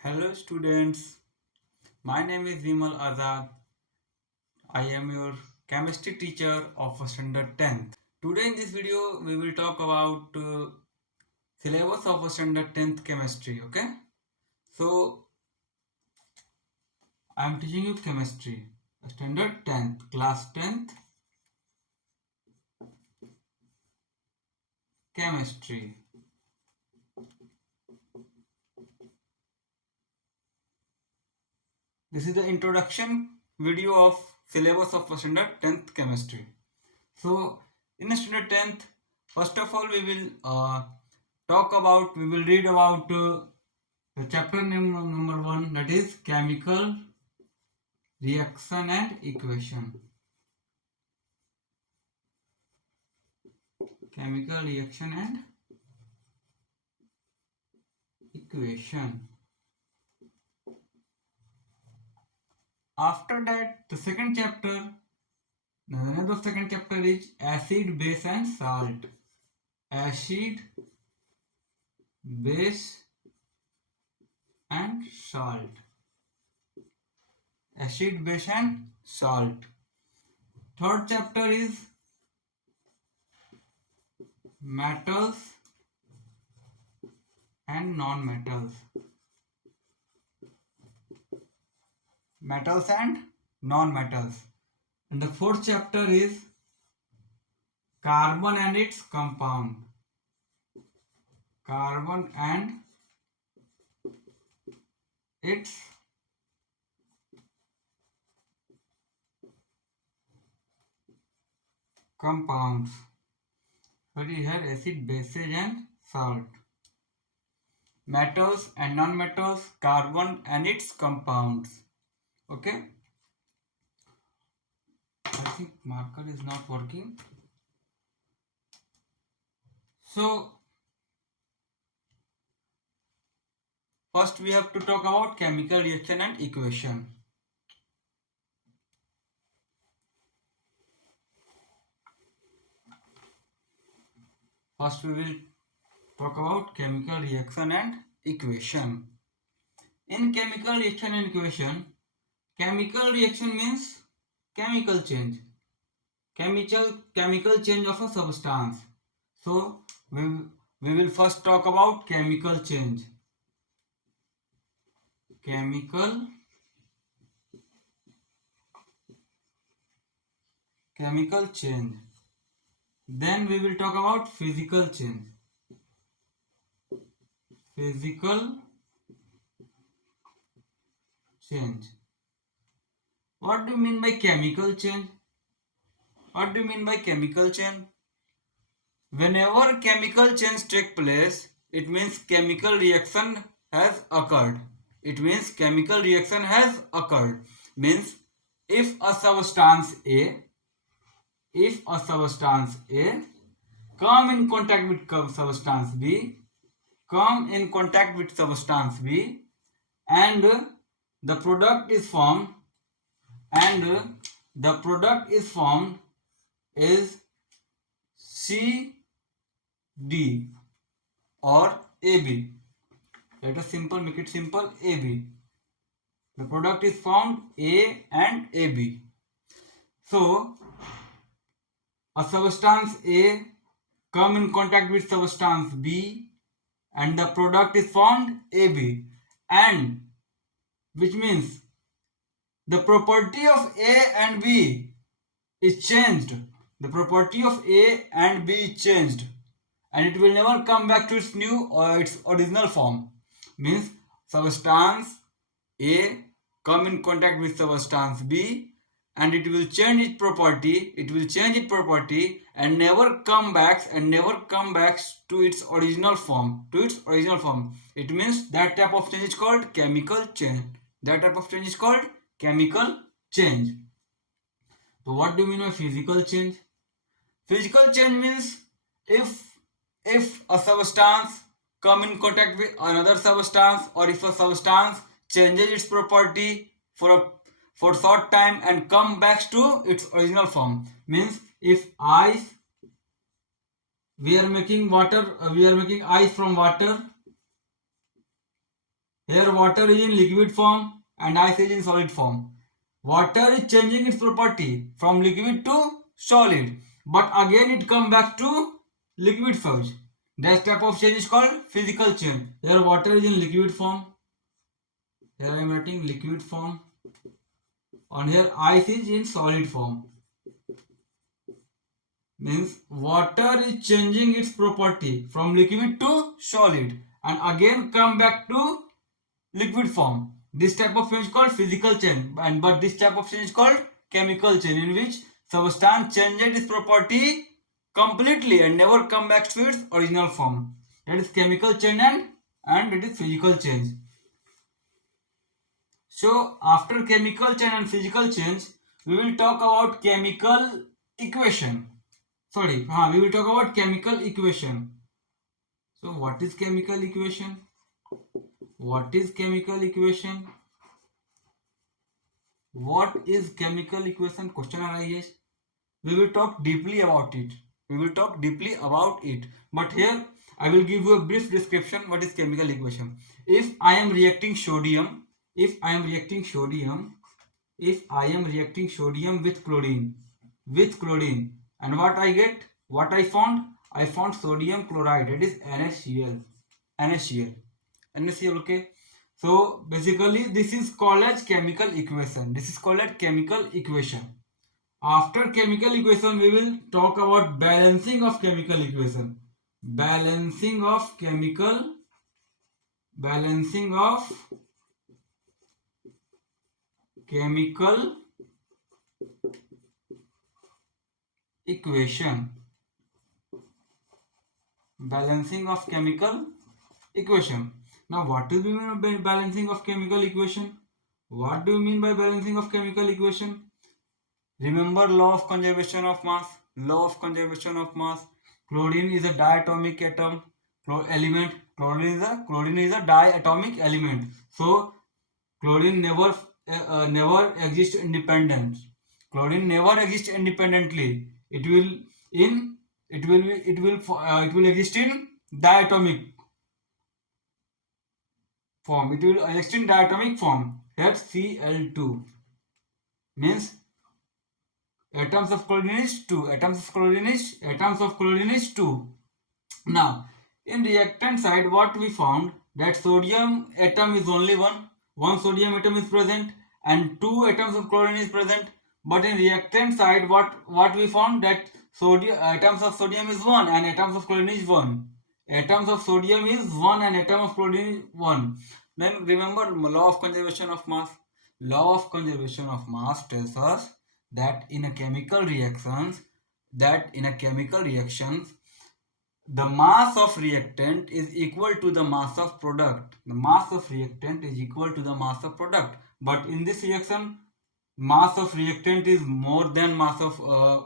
Hello students, my name is Vimal Azad. I am your chemistry teacher of standard 10th. Today in this video we will talk about syllabus of standard 10th chemistry, okay? So I am teaching you chemistry, standard 10th, class 10th chemistry. This is the introduction video of syllabus of standard 10th chemistry. So in standard 10th, first of all we will read about the chapter name number 1, that is chemical reaction and equation. Chemical reaction and equation. After that, the second chapter, the name of second chapter is acid, base and salt. Acid, base and salt. Acid, base and salt. Third chapter is metals and non-metals. Metals and non-metals. And the fourth chapter is carbon and its compound. Carbon and its compounds. So we have acid, bases and salt. Metals and non-metals, carbon and its compounds. Okay. I think marker is not working. So first we have to talk about chemical reaction and equation. First we will talk about chemical reaction and equation. In chemical reaction and equation, chemical reaction means chemical change. Chemical change of a substance. So we will first talk about chemical change. Chemical change. Then we will talk about physical change. Physical change. What do you mean by chemical change? What do you mean by chemical change? Whenever chemical change takes place, it means chemical reaction has occurred. It means chemical reaction has occurred. Means if a substance A come in contact with substance B, and the product is formed, is CD or AB. Let us make it simple, AB. The product is formed A and AB. So a substance A come in contact with substance B and the product is formed AB, and which means the property of A and B is changed. The property of A and B is changed and it will never come back to its new or its original form. Means substance A come in contact with substance B and it will change its property. And never come back to its original form. It means that type of change is called chemical change. So what do you mean by physical change? Physical change means if a substance come in contact with another substance, or if a substance changes its property for short time and come back to its original form. Means if we are making ice from water, Here water is in liquid form and ice is in solid form. Water is changing its property from liquid to solid, but again it come back to liquid phase. That type of change is called physical change. Here water is in liquid form. Here I am writing liquid form. And here ice is in solid form. Means water is changing its property from liquid to solid and again come back to liquid form. This type of change is called physical change, and but this type of change is called chemical change, in which substance changes its property completely and never come back to its original form. That is chemical change and it is physical change. So after chemical change and physical change, we will talk about chemical equation. We will talk about chemical equation. So what is chemical equation? What is chemical equation? What is chemical equation? Question arises. We will talk deeply about it. But here I will give you a brief description. What is chemical equation? If I am reacting sodium, if I am reacting sodium, if I am reacting sodium with chlorine, and what I get? What I found? I found sodium chloride. It is NaCl. NaCl. NaCl. Okay. So basically, this is called as chemical equation. This is called as chemical equation. After chemical equation, we will talk about balancing of chemical equation. Balancing of chemical equation. Balancing of chemical equation. Now, what do you mean by balancing of chemical equation? What do you mean by balancing of chemical equation? Remember law of conservation of mass. Law of conservation of mass. Chlorine is a diatomic atom element. Chlorine is a diatomic element. So chlorine never exists independent. Chlorine never exists independently. It will exist in diatomic form. It will exist in diatomic form. That's Cl2. Means atoms of chlorine is 2. Atoms of chlorine is 2. Now, in reactant side, what we found that sodium atom is only one. One sodium atom is present and two atoms of chlorine is present. But in reactant side, what we found that sodium atoms of sodium is one and atoms of chlorine is one. Atoms of sodium is one and atom of chlorine is one. Then remember law of conservation of mass. Law of conservation of mass tells us that in a chemical reactions, the mass of reactant is equal to the mass of product. The mass of reactant is equal to the mass of product. But in this reaction, mass of reactant is more than mass of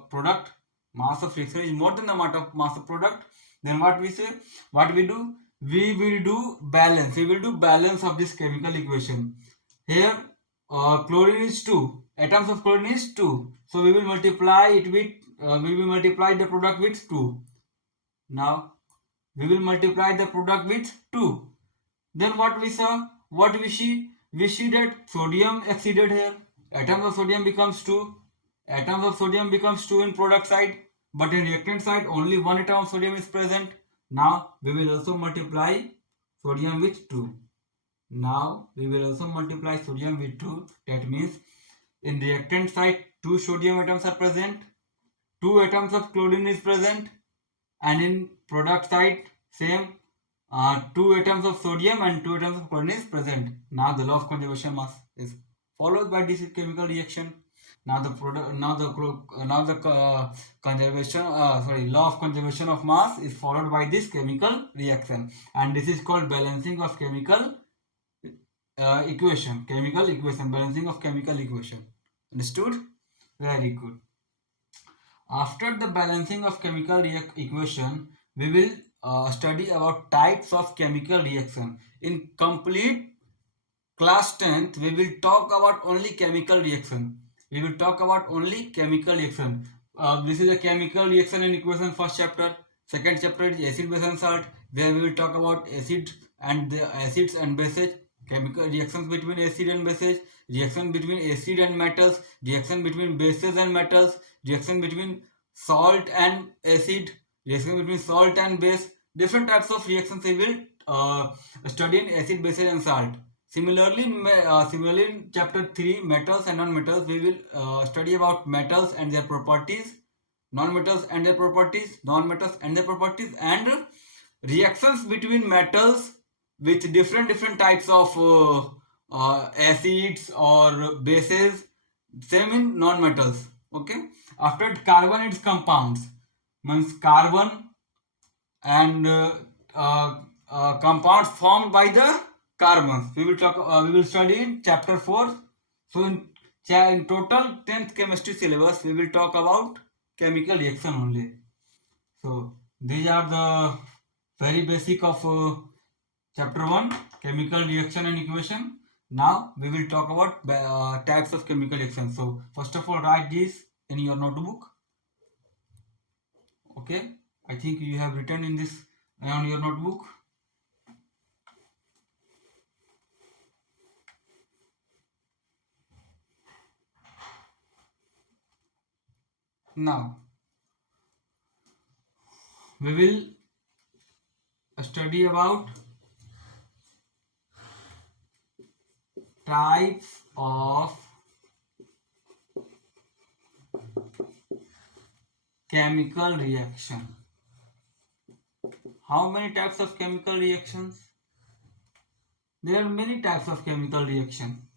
product. Mass of reaction is more than the mass of product. Then what we say? What we do? We will do balance. We will do balance of this chemical equation. Here, chlorine is 2. Atoms of chlorine is 2. So we will multiply it with. We will multiply the product with 2. Now we will multiply the product with 2. Then what we saw? What we see? We see that sodium exceeded here. Atoms of sodium becomes 2. Atoms of sodium becomes 2 in product side. But in reactant side only one atom of sodium is present. Now we will also multiply sodium with 2. Now we will also multiply sodium with 2. That means in reactant side 2 sodium atoms are present. 2 atoms of chlorine is present. And in product side same 2 atoms of sodium and 2 atoms of chlorine is present. Now the law of conservation mass is followed by this chemical reaction. Now the law of conservation of mass is followed by this chemical reaction, and this is called balancing of chemical equation. Balancing of chemical equation. Understood? Very good. After the balancing of chemical equation, we will study about types of chemical reaction. In complete class 10th, we will talk about only chemical reaction. This is a chemical reaction in equation first chapter. Second chapter is acid, base and salt, where we will talk about acids and bases, chemical reactions between acid and bases, reaction between acid and metals, reaction between bases and metals, reaction between salt and acid, reaction between salt and base. Different types of reactions we will study in acid, bases and salt. Similarly, similarly in chapter 3, metals and non-metals, we will study about metals and their properties, non-metals and their properties, non-metals and their properties, and reactions between metals with different types of acids or bases. Same in non-metals. Okay. After carbon, it's compounds. Means carbon and compounds formed by the carbons. We will talk. We will study in chapter 4. So in total 10th chemistry syllabus, we will talk about chemical reaction only. So these are the very basic of chapter 1, chemical reaction and equation. Now we will talk about types of chemical reaction. So first of all, write this in your notebook. Okay, I think you have written in this on your notebook. Now we will study about types of chemical reaction. How many types of chemical reactions? There are many types of chemical reaction.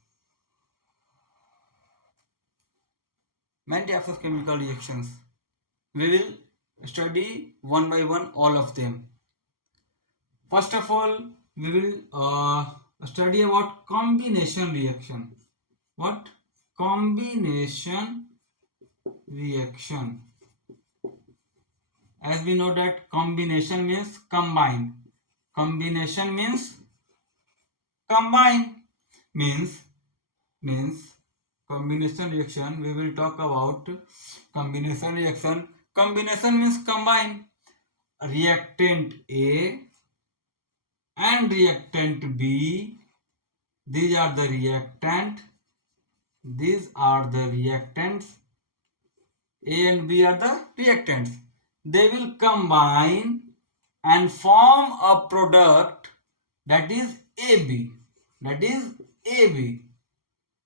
Many types of chemical reactions. We will study one by one all of them. First of all, we will study about combination reaction. What? Combination reaction. As we know that combination means combine. Combination means combine. Means combination reaction. We will talk about combination reaction. Combination means combine. Reactant A and reactant B. These are the reactant. These are the reactants. A and B are the reactants. They will combine and form a product that is AB. That is AB.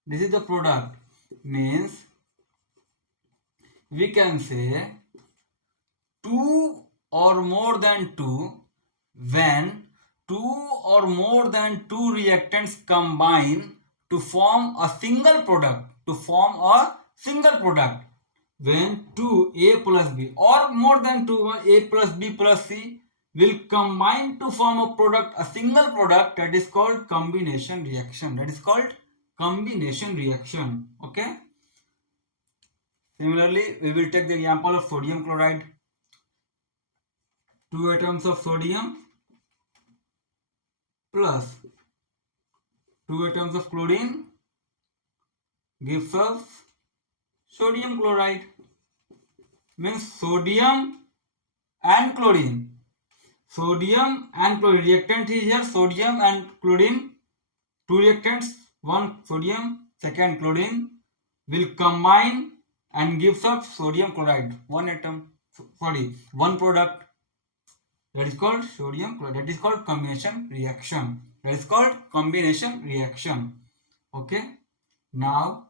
This is the product. Means we can say two or more than two. When two or more than two reactants combine to form a single product. When 2A plus B or more than 2 A plus B plus C will combine to form a product, a single product, that is called combination reaction. Okay. Similarly, we will take the example of sodium chloride. 2 atoms of sodium plus 2 atoms of chlorine gives us sodium chloride. Means sodium and chlorine. Reactant is here sodium and chlorine. Two reactants, one sodium, second chlorine, will combine and gives us sodium chloride. One product. That is called sodium chloride. That is called combination reaction. Okay. Now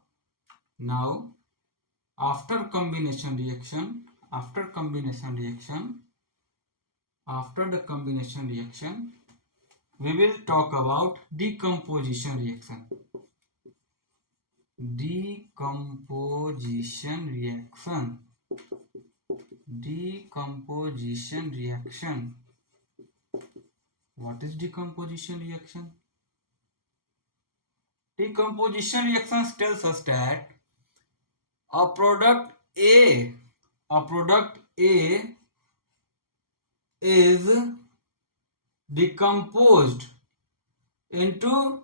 after the combination reaction, we will talk about decomposition reaction. Decomposition reaction. What is decomposition reaction? Decomposition reactions tells us that a product A is decomposed into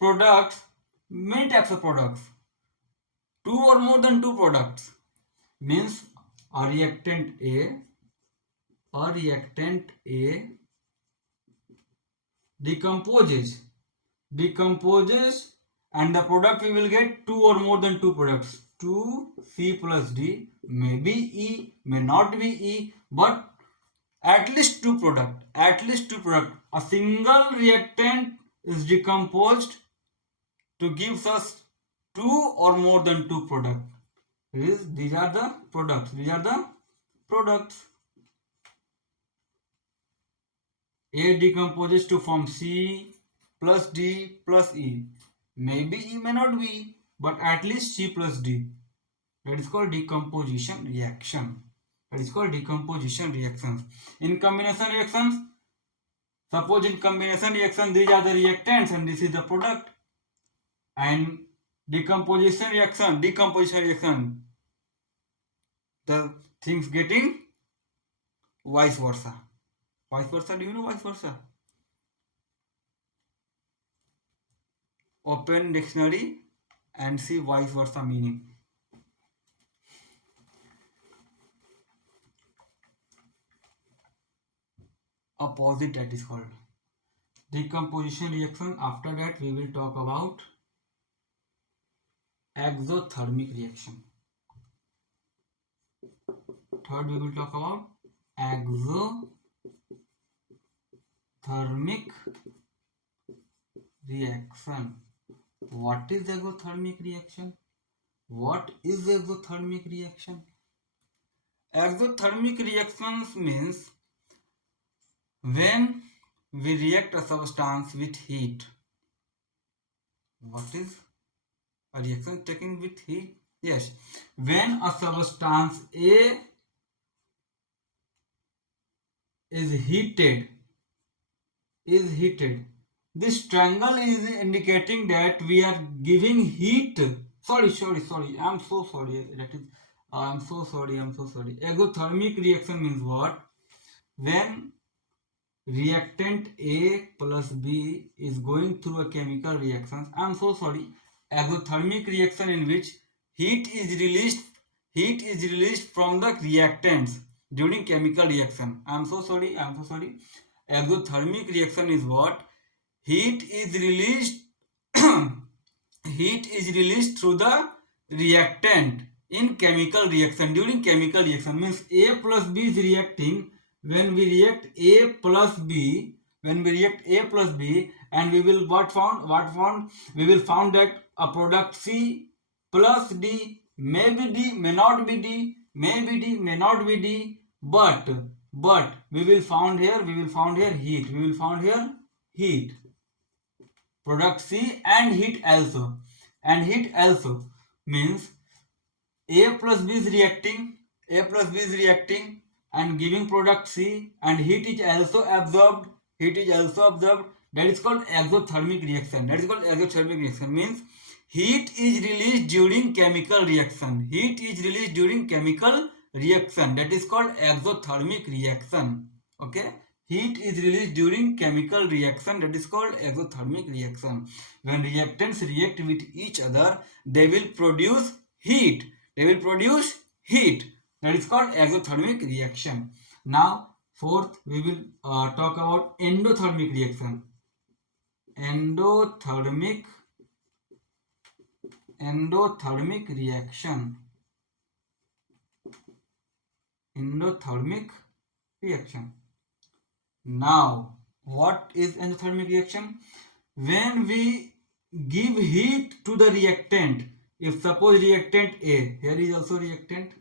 products, many types of products, two or more than two products. Means a reactant A decomposes decomposes, and the product we will get two or more than two products. 2C plus D, may be E, may not be E, but at least two product. At least two product. A single reactant is decomposed to give us two or more than two product. These are the products. These are the products. A decomposes to form C plus D plus E. Maybe E, may not be, but at least C plus D. That is called decomposition reaction. That is called decomposition reactions. In combination reactions, suppose in combination reaction these are the reactants and this is the product. And decomposition reaction, the things getting vice versa. Vice versa, do you know vice versa? Open dictionary and see vice versa meaning. Opposite, that is called decomposition reaction. After that we will talk about exothermic reaction. Third we will talk about exothermic reaction. What is exothermic reaction? What is exothermic reaction? Exothermic reactions means when we react a substance with heat. What is a reaction taken with heat? Yes, when a substance A is heated, this triangle is indicating that we are giving heat. Sorry, I'm so sorry. I'm so sorry. Exothermic reaction means what? When reactant A plus B is going through a chemical reaction. I'm so sorry. Exothermic reaction in which heat is released from the reactants during chemical reaction. I'm so sorry. Exothermic reaction is what? Heat is released through the reactant in chemical reaction. During chemical reaction means A plus B is reacting. When we react A plus B, and we will we will found that a product C plus D, maybe D, may not be D, maybe D, may not be D, but we will found here heat. Product C and heat also. And heat also means A plus B is reacting, and giving product C, and heat is also absorbed. That is called exothermic reaction. Means heat is released during chemical reaction. That is called exothermic reaction. Okay. Heat is released during chemical reaction. That is called exothermic reaction. When reactants react with each other, they will produce heat. That is called exothermic reaction. Now, fourth, we will talk about endothermic reaction. Endothermic reaction. Now, what is endothermic reaction? When we give heat to the reactant, if suppose reactant A, here is also reactant,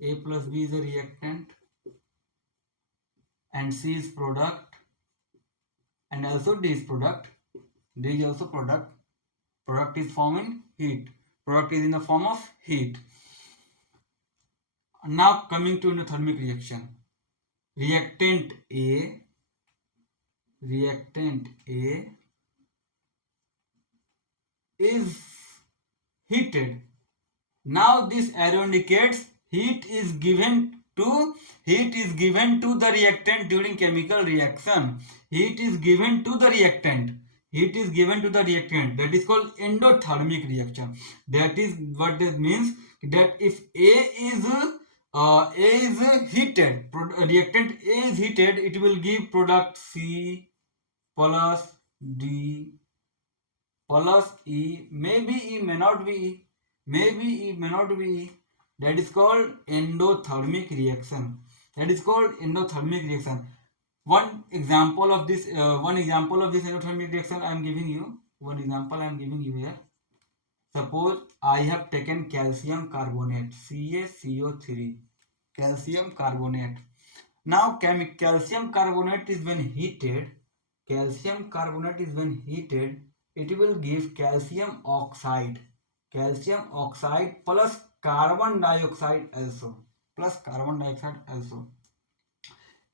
A plus B is a reactant, and C is product, and also D is product, D is also product. Product is forming heat. Product is in the form of heat. Now coming to endothermic reaction. Reactant A is heated. Now this arrow indicates heat is given to the reactant during chemical reaction. Heat is given to the reactant. That is called endothermic reaction. That is what this means, that if A is heated, reactant A is heated, it will give product C plus D plus E, maybe E, may not be E, maybe E, may not be E. That is called endothermic reaction. That is called endothermic reaction. One example of this endothermic reaction I am giving you. One example I am giving you here. Suppose I have taken calcium carbonate, CaCO3, calcium carbonate. Now calcium carbonate is when heated, it will give calcium oxide plus carbon dioxide also,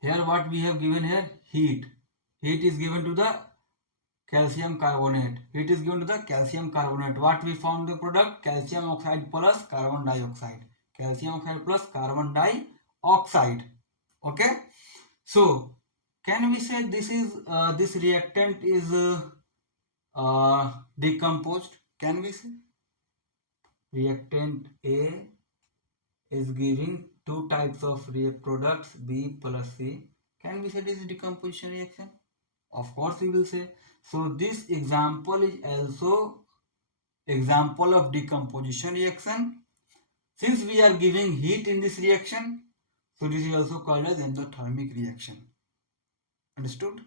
Here what we have given here, heat is given to the calcium carbonate. What we found the product? Calcium oxide plus carbon dioxide. Okay. So can we say this reactant is decomposed? Can we say reactant A is giving two types of products, B plus C? Can we say this is decomposition reaction? Of course we will say. So this example is also example of decomposition reaction. Since we are giving heat in this reaction, so this is also called as endothermic reaction. Understood?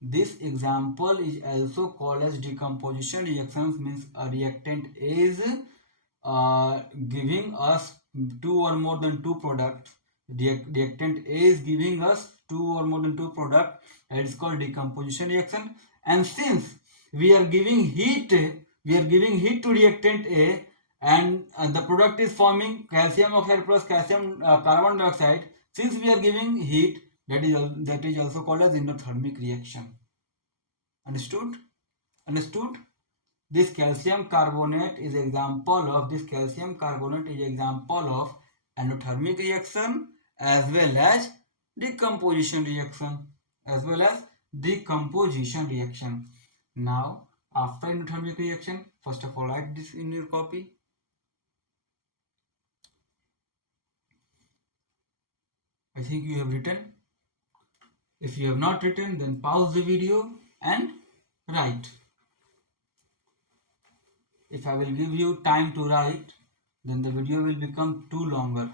This example is also called as decomposition reactions, means a reactant is giving us two or more than two products. Reactant A is giving us two or more than two products. That is called decomposition reaction. And since we are giving heat to reactant A, and the product is forming calcium oxide plus calcium carbon dioxide. Since we are giving heat, that is also called as endothermic reaction. Understood? This calcium carbonate is example of endothermic reaction as well as decomposition reaction. Now, after endothermic reaction, first of all, write this in your copy. I think you have written. If you have not written, then pause the video and write. If I will give you time to write, then the video will become too longer.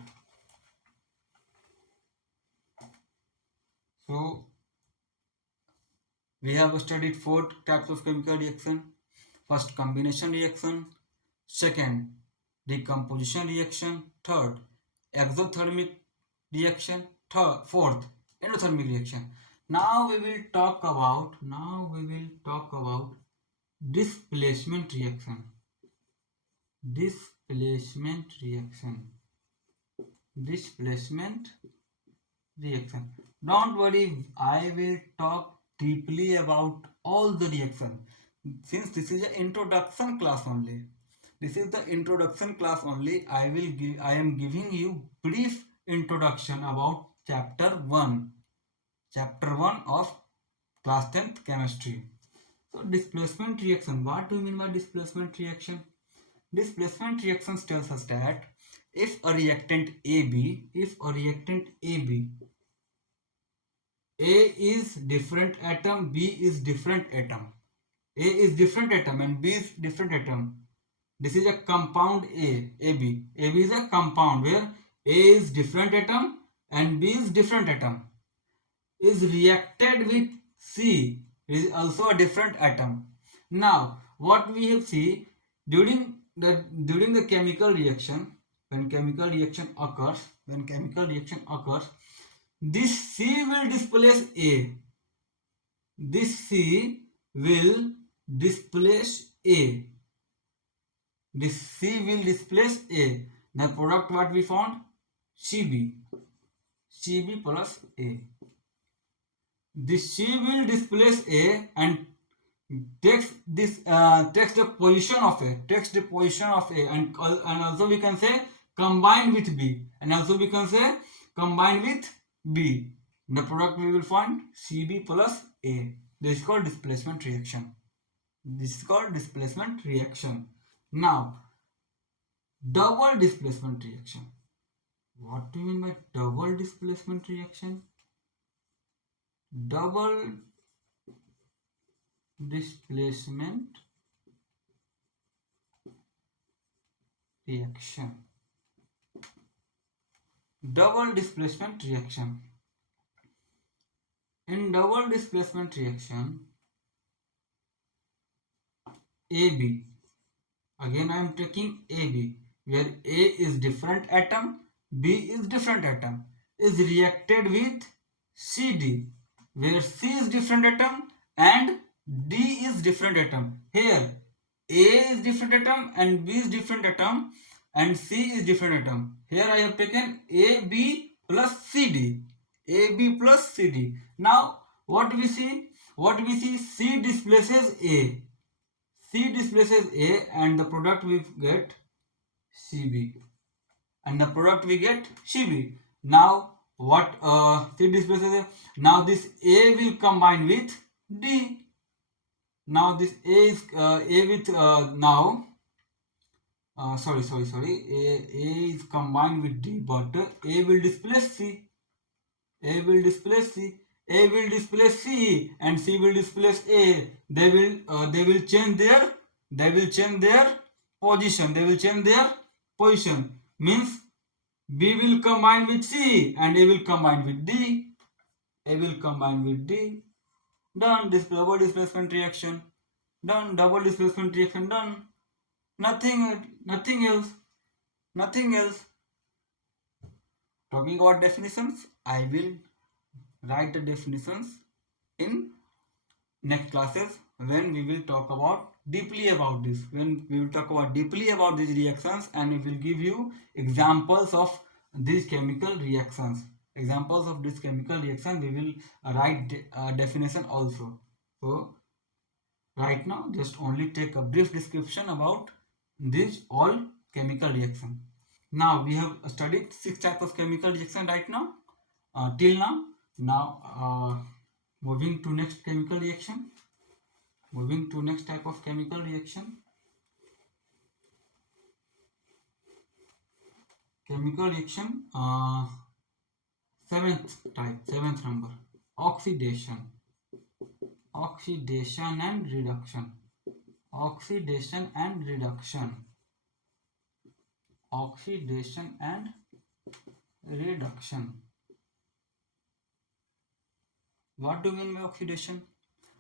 So, we have studied four types of chemical reaction. First, combination reaction. Second, decomposition reaction. Third, exothermic reaction. Fourth, endothermic reaction. Now we will talk about displacement reaction. Don't worry, I will talk deeply about all the reaction. Since this is an introduction class only, I am giving you brief introduction about chapter 1 of class 10th chemistry. So displacement reaction, what do you mean by displacement reaction? Displacement reactions tells us that if a reactant AB A is different atom, B is different atom. A is different atom and B is different atom. This is a compound AB. AB is a compound where A is different atom and B is different atom. Is reacted with C, is also a different atom. Now, what we have seen during the chemical reaction, when chemical reaction occurs, this C will displace A. This C will displace A. The product what we found? CB plus A. This C will displace A and takes the position of A, and also we can say combined with B, and also we can say combined with B. The product we will find CB plus A. This is called displacement reaction. Now, double displacement reaction. What do you mean by double displacement reaction? Double displacement reaction. Double displacement reaction. In double displacement reaction, AB, again I am taking AB, where A is different atom, B is different atom, is reacted with CD, where C is different atom and D is different atom. Here A is different atom and B is different atom and C is different atom. Here I have taken AB plus CD. AB plus CD. Now what we see? What we see? C displaces A. C displaces A and the product we get CB. And the product we get CB. Now what C displaces A? Now this A will combine with D. Now this A is A with now A is combined with D, but A will displace C. A will displace C. A will displace C and C will displace A. They will change their position. They will change their position. Means B will combine with C and A will combine with D. A will combine with D. Done. This double displacement reaction. Done. Double displacement reaction done. Nothing else. Nothing else. Talking about definitions, I will write the definitions in next classes when we will talk about deeply about this. When we will talk about deeply about these reactions and we will give you examples of these chemical reactions. Examples of this chemical reaction we will write definition also. So right now just only take a brief description about these all chemical reaction. Now we have studied 6 types of chemical reaction right now till now. Now moving to next chemical reaction. Moving to next type of chemical reaction. Chemical reaction seventh number, oxidation. Oxidation and reduction. Oxidation and reduction. Oxidation and reduction. What do you mean by oxidation?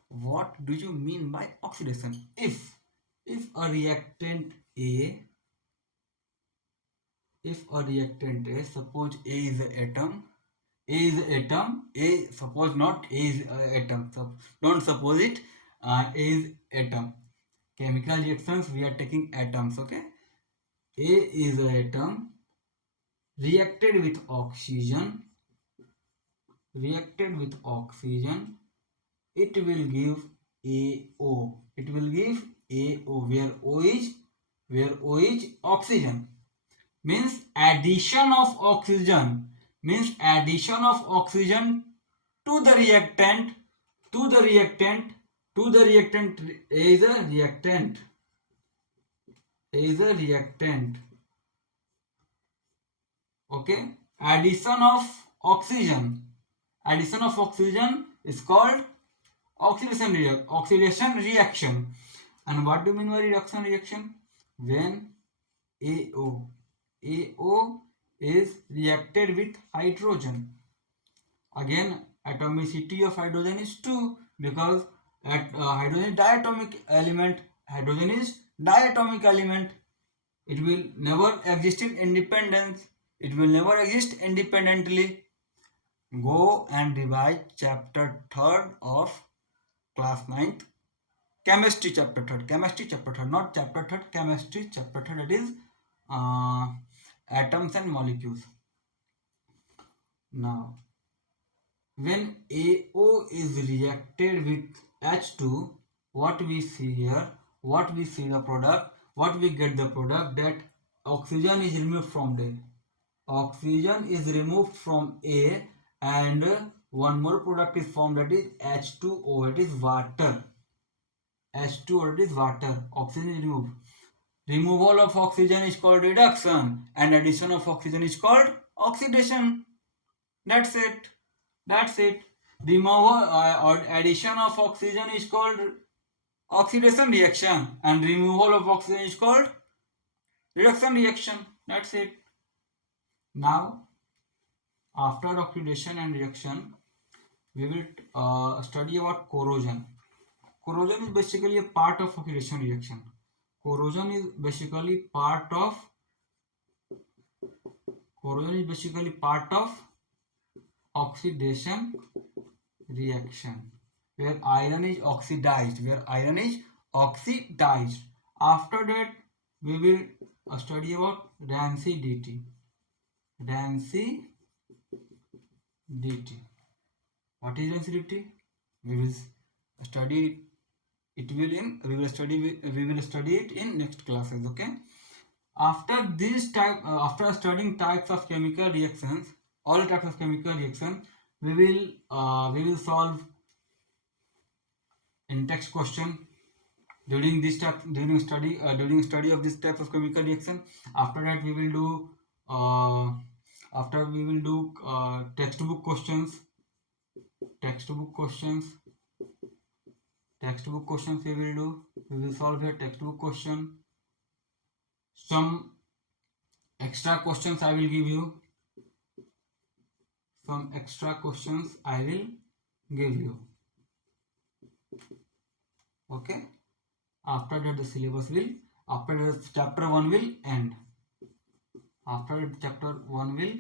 What do you mean by oxidation? If a reactant A, suppose A is an atom, suppose not A is an atom, so don't suppose it, A is atom. Chemical reactions we are taking atoms, okay? A is an atom reacted with oxygen, it will give AO. It will give AO, where O is oxygen. Means addition of oxygen. To the reactant. Is a reactant. Okay. Addition of oxygen is called oxidation reaction. And what do you mean by reaction? When AO is reacted with hydrogen. Again, atomicity of hydrogen is 2 because hydrogen is diatomic element. It will never exist in independence. It will never exist independently. Go and revise chapter 3rd of class 9th. Chemistry chapter 3rd, not chapter 3rd, chemistry chapter 3rd, that is atoms and molecules. Now, when AO is reacted with H2, what we see here, what we get the product, that oxygen is removed from there. Oxygen is removed from A and one more product is formed, that is H2O, it is water. H2O, it is water. Oxygen is removed. Removal of oxygen is called reduction and addition of oxygen is called oxidation. That's it. Removal or addition of oxygen is called oxidation reaction and removal of oxygen is called reduction reaction. That's it. Now, after oxidation and reaction, we will study about corrosion. Corrosion is basically a part of oxidation reaction. Corrosion is basically part of oxidation reaction, where iron is oxidized. After that, we will study about rancidity. What is rancidity? We will study we will study it in next classes. Okay. After studying types of chemical reactions, all types of chemical reaction, we will solve in text question during study of this type of chemical reaction. After that, uh, we will do textbook questions. Textbook questions. We will do. We will solve here textbook question. Some extra questions I will give you. Okay. After that, chapter 1 will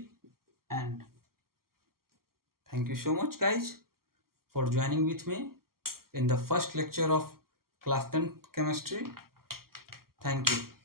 end. Thank you so much, guys, for joining with me in the first lecture of class 10 chemistry. Thank you.